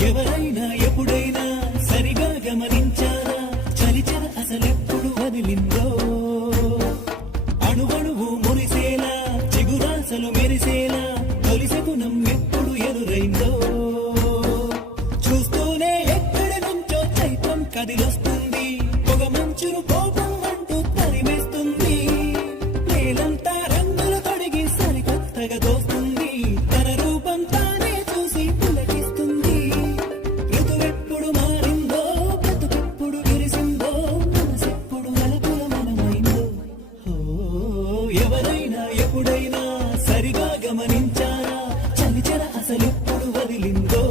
ఎవరైనా ఎప్పుడైనా సరిగా గమనించారా చలిచర అసలెప్పుడు వదిలిందో అణువణువు మురిసేలా చిగురాసలు మెరిసేలా తొలిసెగుణం ఎప్పుడు ఎదురైందో చూస్తూనే ఎక్కడి నుంచో చైత్రం కదిలొస్తుంది పొగ మంచును కోపం అంటూ తరిమేస్తుంది నేలంతా రంగులు తొడిగి సరికొత్తగా దోస్తుంది తన రూపం తానే చూసి పులకిస్తుంది ఋతువెప్పుడు మారిందో బ్రతుకెప్పుడు విరిసిందో మనసెప్పుడు నలుపుల మనమైందో ఎవరైనా ఎప్పుడైనా సరిగా గమనించారా చలిచర అసలెప్పుడు వదిలిందో